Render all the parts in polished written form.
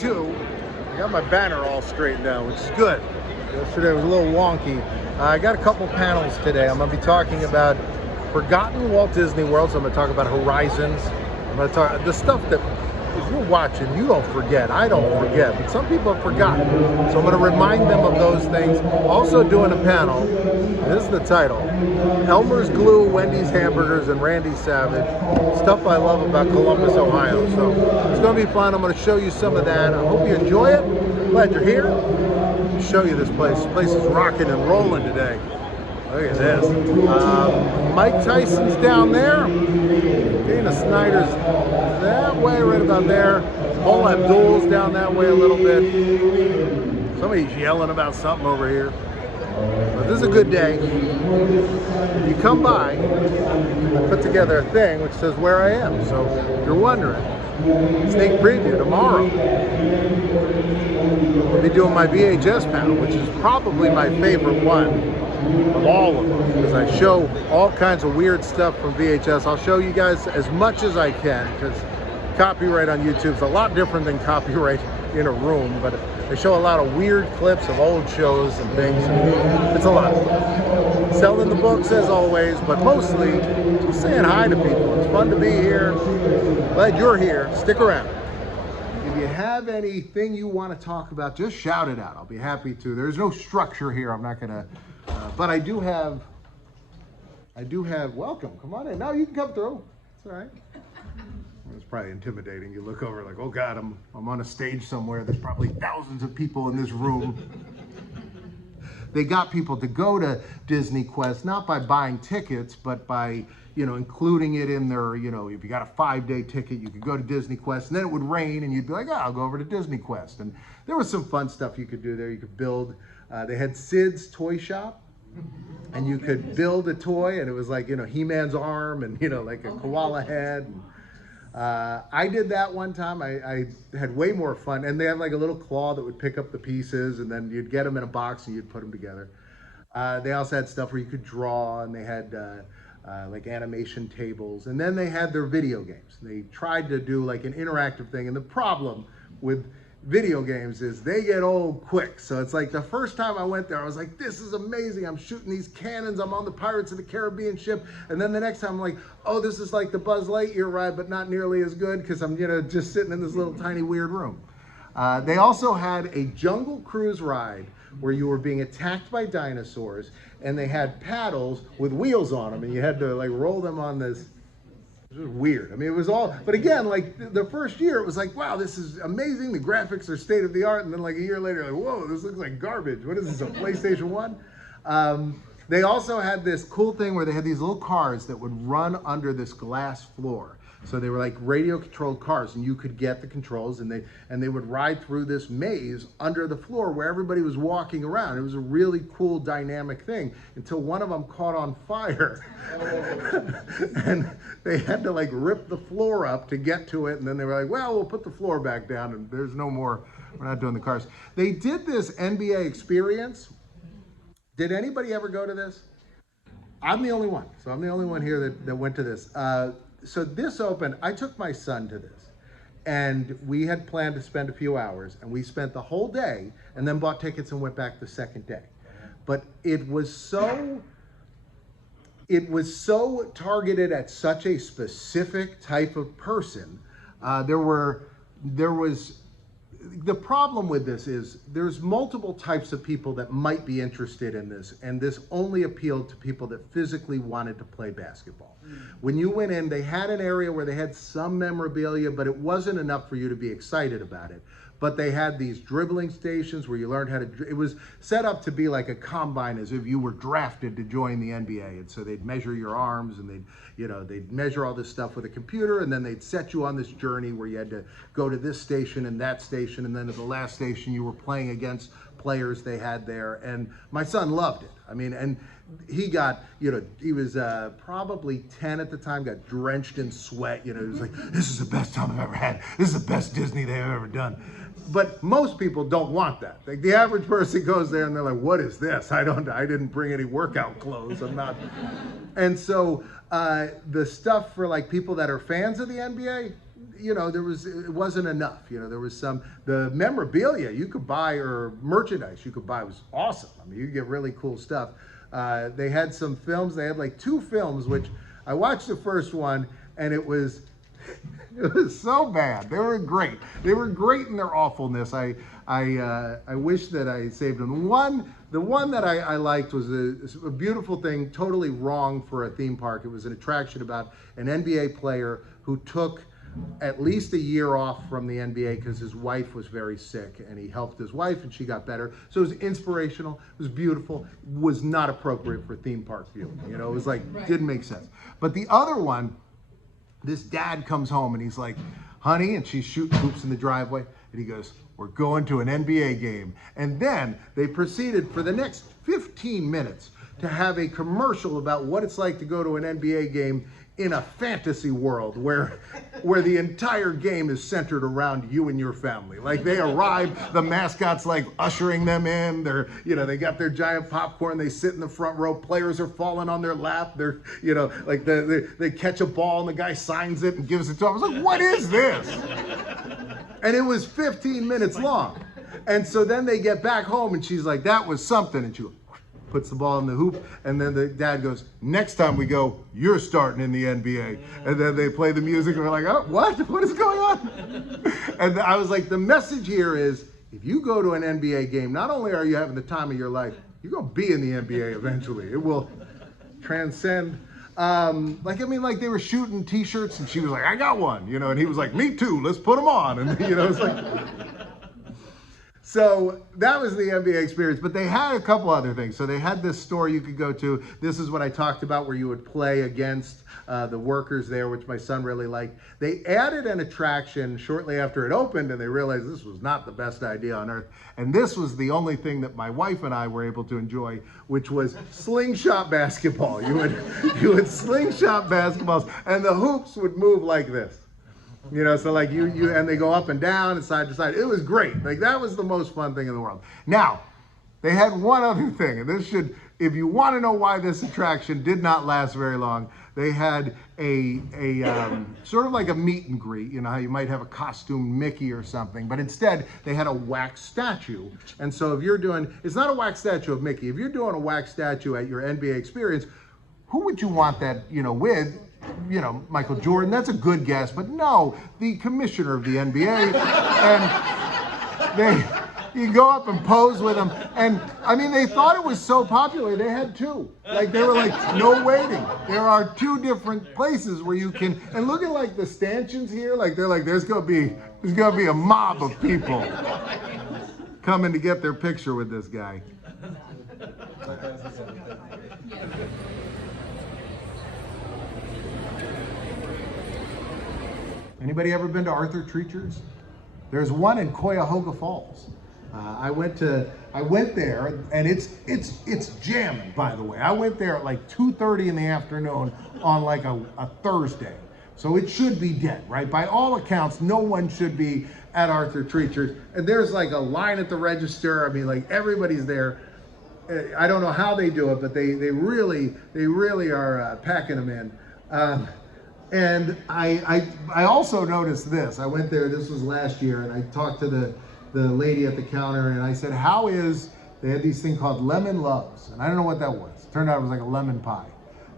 2. I got my banner all straightened out, which is good. Yesterday was a little wonky. I got a couple panels today. I'm going to be talking about forgotten Walt Disney Worlds. I'm going to talk about Horizons. I'm going to talk the stuff that if you're watching, you don't forget. I don't forget, but some people have forgotten. So I'm going to remind them of those things. Also doing a panel. This is the title. Elmer's Glue, Wendy's Hamburgers, and Randy Savage. Stuff I love about Columbus, Ohio. So it's going to be fun. I'm going to show you some of that. I hope you enjoy it. Glad you're here. Let me show you this place. This place is rocking and rolling today. Look at this. Mike Tyson's down there. Dana Snyder's that way, right about there. Paul Abdul's down that way a little bit. Somebody's yelling about something over here. But this is a good day. If you come by, I put together a thing which says where I am. So if you're wondering, sneak preview tomorrow. I'll be doing my VHS panel, which is probably my favorite one of all of them, because I show all kinds of weird stuff from VHS. I'll show you guys as much as I can, because copyright on YouTube is a lot different than copyright in a room, but they show a lot of weird clips of old shows and things. It's a lot of fun. Selling the books as always, but mostly just saying hi to people. It's fun to be here. Glad you're here. Stick around. If you have anything you want to talk about, just shout it out. I'll be happy to. There's no structure here. I'm not going to, but I do have, welcome. Come on in. No, you can come through. It's all right. It's probably intimidating. You look over like, oh God, I'm on a stage somewhere. There's probably thousands of people in this room. They got people to go to Disney Quest, not by buying tickets, but by, including it in their, if you got a 5-day ticket, you could go to Disney Quest, and then it would rain, and you'd be like, oh, I'll go over to Disney Quest. And there was some fun stuff you could do there. You could build, they had Sid's Toy Shop, and you could build a toy, and it was like, He-Man's arm, and, like a koala head. And, I did that one time. I had way more fun, and they had like a little claw that would pick up the pieces, and then you'd get them in a box and you'd put them together. They also had stuff where you could draw, and they had like animation tables, and then they had their video games. They tried to do like an interactive thing, and the problem with video games is they get old quick. So it's like the first time I went there, I was like, this is amazing. I'm shooting these cannons. I'm on the Pirates of the Caribbean ship. And then the next time I'm like, oh, this is like the Buzz Lightyear ride, but not nearly as good because I'm just sitting in this little tiny weird room. They also had a Jungle Cruise ride where you were being attacked by dinosaurs, and they had paddles with wheels on them, and you had to like roll them on this. It was weird. I mean, it was all, but again, like the first year, it was like, wow, this is amazing. The graphics are state of the art. And then like a year later, like, whoa, this looks like garbage. What is this, a PlayStation 1? They also had this cool thing where they had these little cars that would run under this glass floor. So they were like radio controlled cars, and you could get the controls, and they would ride through this maze under the floor where everybody was walking around. It was a really cool dynamic thing until one of them caught on fire. And they had to like rip the floor up to get to it. And then they were like, well, we'll put the floor back down, and there's no more, we're not doing the cars. They did this NBA experience. Did anybody ever go to this? I'm the only one. So I'm the only one here that went to this. So this opened, I took my son to this, and we had planned to spend a few hours, and we spent the whole day and then bought tickets and went back the second day. But it was so targeted at such a specific type of person. The problem with this is there's multiple types of people that might be interested in this, and this only appealed to people that physically wanted to play basketball. When you went in, they had an area where they had some memorabilia, but it wasn't enough for you to be excited about it. But they had these dribbling stations where you learned how to, it was set up to be like a combine, as if you were drafted to join the NBA. And so they'd measure your arms, and they'd measure all this stuff with a computer, and then they'd set you on this journey where you had to go to this station and that station, and then at the last station you were playing against players they had there. And my son loved it. I mean, and he got, he was probably 10 at the time, got drenched in sweat. He was like, this is the best time I've ever had. This is the best Disney they've ever done. But most people don't want that. Like the average person goes there and they're like, what is this? I didn't bring any workout clothes. I'm not. And so the stuff for like people that are fans of the NBA, you know, it wasn't enough. You know, there was the memorabilia you could buy, or merchandise you could buy, was awesome. I mean, you could get really cool stuff. They had some films. They had like 2 films, which I watched the first one, and it was so bad. They were great. They were great in their awfulness. I wish that I saved them. The one that I liked was a beautiful thing, totally wrong for a theme park. It was an attraction about an NBA player who took at least a year off from the NBA because his wife was very sick, and he helped his wife and she got better. So it was inspirational, it was beautiful, was not appropriate for theme park viewing. You know, it was like, didn't make sense. But the other one, this dad comes home and he's like, honey, and she's shooting hoops in the driveway, and he goes, we're going to an NBA game. And then they proceeded for the next 15 minutes to have a commercial about what it's like to go to an NBA game in a fantasy world where the entire game is centered around you and your family. Like, they arrive, the mascot's like ushering them in. They're, you know, they got their giant popcorn. They sit in the front row. Players are falling on their lap. They're, you know, like they catch a ball and the guy signs it and gives it to them. I was like, what is this? And it was 15 minutes long. And so then they get back home and she's like, that was something. And she puts the ball in the hoop, and then the dad goes, next time we go, you're starting in the NBA. And then they play the music, and we're like, oh, what? What is going on? And I was like, the message here is, if you go to an NBA game, not only are you having the time of your life, you're going to be in the NBA eventually. It will transcend. Like, I mean, like, they were shooting t-shirts, and she was like, I got one, you know, and he was like, me too, let's put them on. And, you know, it's like... So that was the NBA experience, but they had a couple other things. So they had this store you could go to. This is what I talked about, where you would play against the workers there, which my son really liked. They added an attraction shortly after it opened, and they realized this was not the best idea on earth. And this was the only thing that my wife and I were able to enjoy, which was slingshot basketball. You would slingshot basketballs, and the hoops would move like this. You know, so like you and they go up and down and side to side. It was great. Like, that was the most fun thing in the world. Now, they had one other thing, and this should, if you want to know why this attraction did not last very long, they had a sort of like a meet and greet. You know how you might have a costume Mickey or something, but instead they had a wax statue. And so if you're doing, it's not a wax statue of Mickey. If you're doing a wax statue at your NBA experience, who would you want that, you know, with? You know, Michael Jordan, that's a good guess, but no, the commissioner of the NBA. And you go up and pose with him. And I mean, they thought it was so popular, they had 2. Like, they were like, no waiting. There are 2 different places where you can, and look at like the stanchions here, like they're like, there's gonna be a mob of people coming to get their picture with this guy. Anybody ever been to Arthur Treacher's? There's one in Cuyahoga Falls. I went there, and it's jamming, by the way. I went there at like 2:30 in the afternoon on like a Thursday. So it should be dead, right? By all accounts, no one should be at Arthur Treacher's. And there's like a line at the register. I mean, like, everybody's there. I don't know how they do it, but they really are packing them in. And I also noticed this. I went there, this was last year, and I talked to the lady at the counter, and I said, they had these things called lemon loves, and I don't know what that was. It turned out it was like a lemon pie.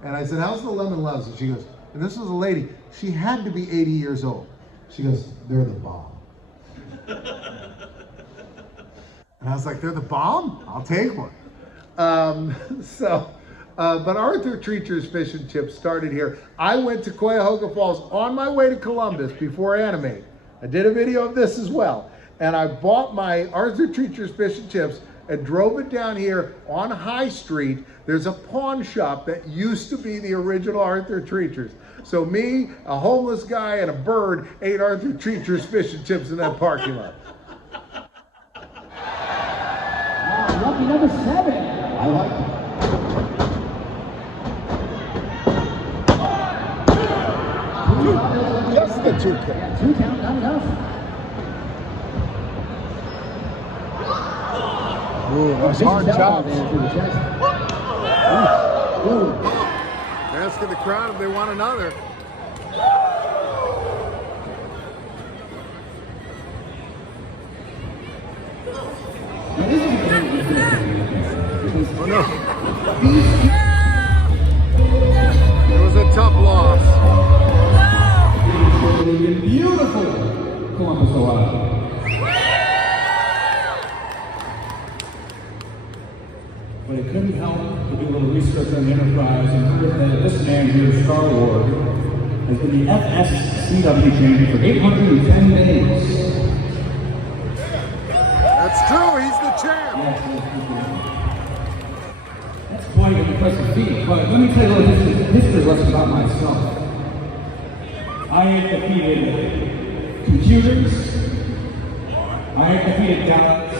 And I said, how's the lemon loves? And she goes, and this was a lady, she had to be 80 years old. She goes, they're the bomb. And I was like, they're the bomb? I'll take one. But Arthur Treacher's Fish and Chips started here. I went to Cuyahoga Falls on my way to Columbus before Animate. I did a video of this as well. And I bought my Arthur Treacher's Fish and Chips and drove it down here on High Street. There's a pawn shop that used to be the original Arthur Treacher's. So me, a homeless guy, and a bird ate Arthur Treacher's Fish and Chips in that parking lot. Lucky number 7. I like it. Just the 2 count. Yeah, 2 count, not enough. Ooh, that was hard chops. Asking the crowd if they want another. Oh no. It was a tough loss. Beautiful Columbus, Ohio. But it couldn't help to do a little research on the Enterprise and heard that this man here, Star-Lord, has been the FSCW champion for 810 days. That's true, he's the champ. Yes, that's quite an impressive feat, but let me tell you a little history lesson about myself. I have defeated computers, I have defeated gods,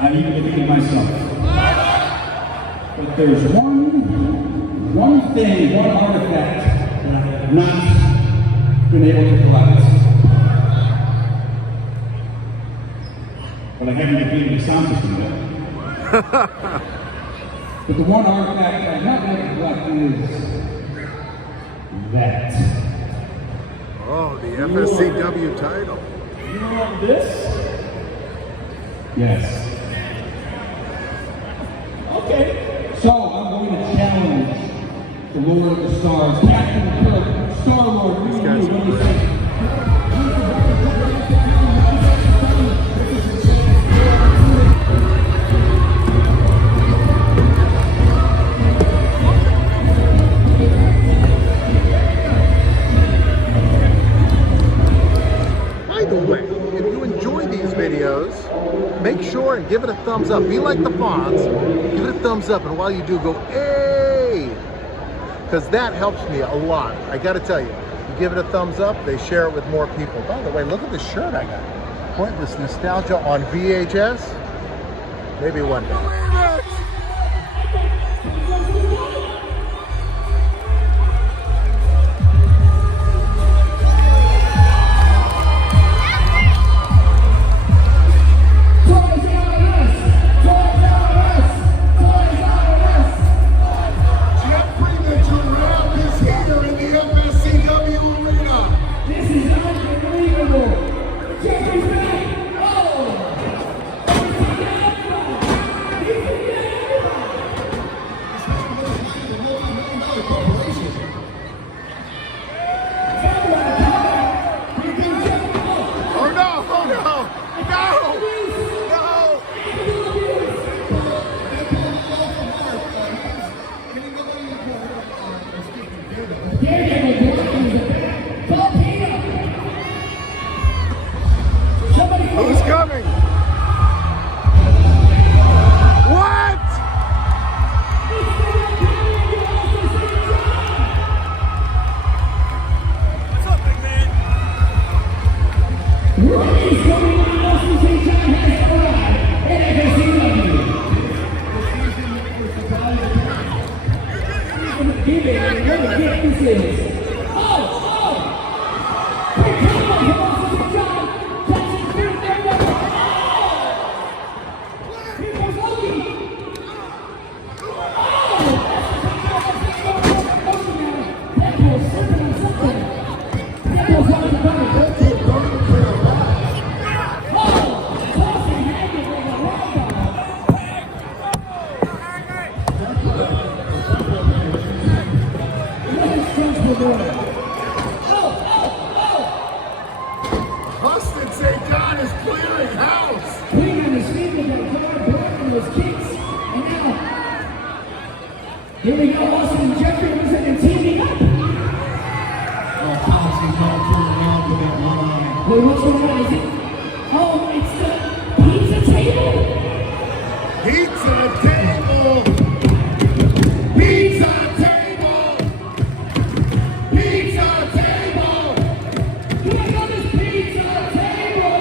I've even defeated myself. But there's one thing, one artifact that I have not been able to collect. But I haven't defeated the sound system yet. But the one artifact that I've not been able to collect is that. Oh, the FSCW title. You want this? Yes. Okay. So I'm going to challenge the Lord of the Stars, Captain Kirk, Star-Lord. These guys are great. By the way, if you enjoy these videos, make sure and give it a thumbs up. Be like the Fonz, give it a thumbs up, and while you do, go, hey! Because that helps me a lot. I gotta tell you, you give it a thumbs up, they share it with more people. By the way, look at the shirt I got. Pointless Nostalgia on VHS. Maybe one day. Geoffrey the Giraffe is here in the FSCW arena. This is unbelievable. Geoffrey's back. Oh! Oh no! Oh no! No! No! Who's coming? What? What's up, big man? Austin St. John is clearing house. Here we go, Austin and Geoffrey was in the teaming up. Wait, what's going on? Is it? Oh, it's the pizza table? Pizza table. Pizza table. Pizza table. Can I go this pizza table?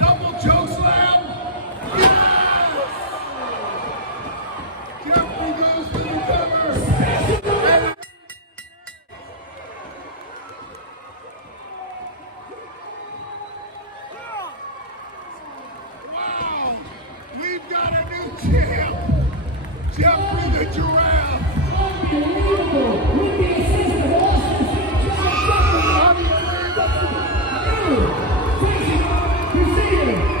Double choke slam. Yes. Geoffrey goes for the cover. Wow. We've got a new champ. Geoffrey the Giraffe. Unbelievable! With the assist of Austin St. John, Geoffrey, Crusader.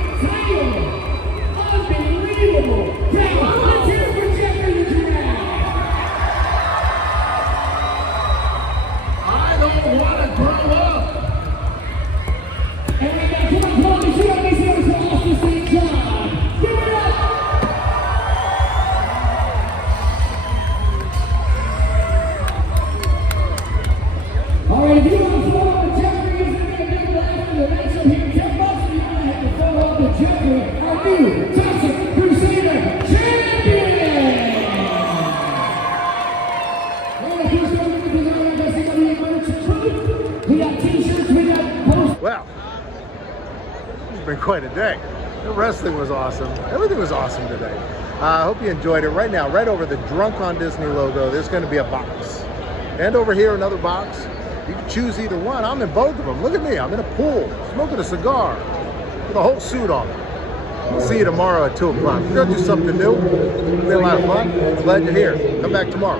Geoffrey, our new Toxic Crusader champion! Well, if you're still looking for that, I guess you got the merch too. We got t-shirts, we got posters. Well, it's been quite a day. The wrestling was awesome. Everything was awesome today. I hope you enjoyed it. Right now, right over the Drunk on Disney logo, there's going to be a box. And over here, another box. You can choose either one. I'm in both of them. Look at me. I'm in a pool, smoking a cigar, with a whole suit on. We'll see you tomorrow at 2 o'clock. We're going to do something new. It'll be a lot of fun. Glad you're here. Come back tomorrow.